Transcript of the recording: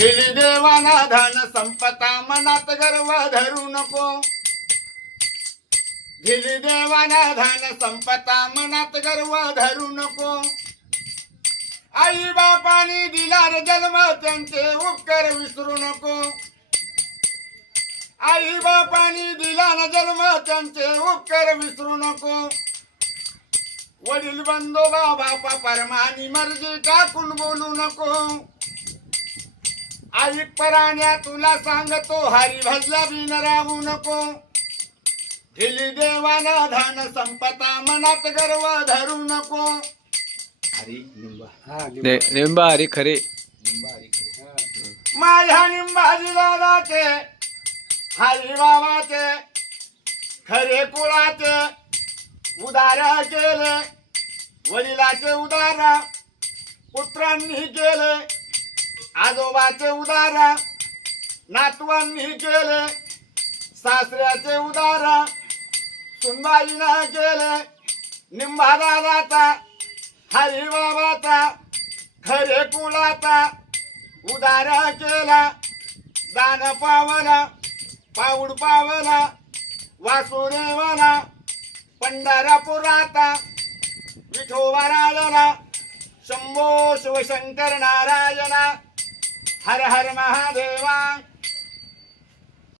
दिली देवाना धन संपता मनात गर्व धरू नको. दिली देवाना धन संपता मनात गर्व धरू नको. आई बापानी दिला रे जन्म त्यांचे उपकार विसरू नको. आई बापानी दिला ना जन्म त्यांचे उपकार विसरू नको. वडील बंदोबा बापा परमानी मर्जी टाकून बोलू नको. आई पराण्या तुला सांगतो हरी भजला बिन राहू नको. दिली देवाना धन संपता मनात गर्व धरू नको. हरी निंबा. हा लिंब. ने- नेंबा हरी खरे. निंबा हरी खरी. माझ्या निंबाजी दादाचे हरी बाबाचे खरे कुळाचे उदार केले वडिलाचे उदार पुत्रांनी केले. आजोबाचे उदार नातवांनी केले सासऱ्याचे उदार सुनबाईनं केले निंबादादाचा हरिबाबाचा खरे कुलाचा उदार केला दान पावला पाऊड पावला वासुदेवाला पंढरपुराता विठोबा राजला शंभो शिवशंकर नारायणा हर हर महादेवा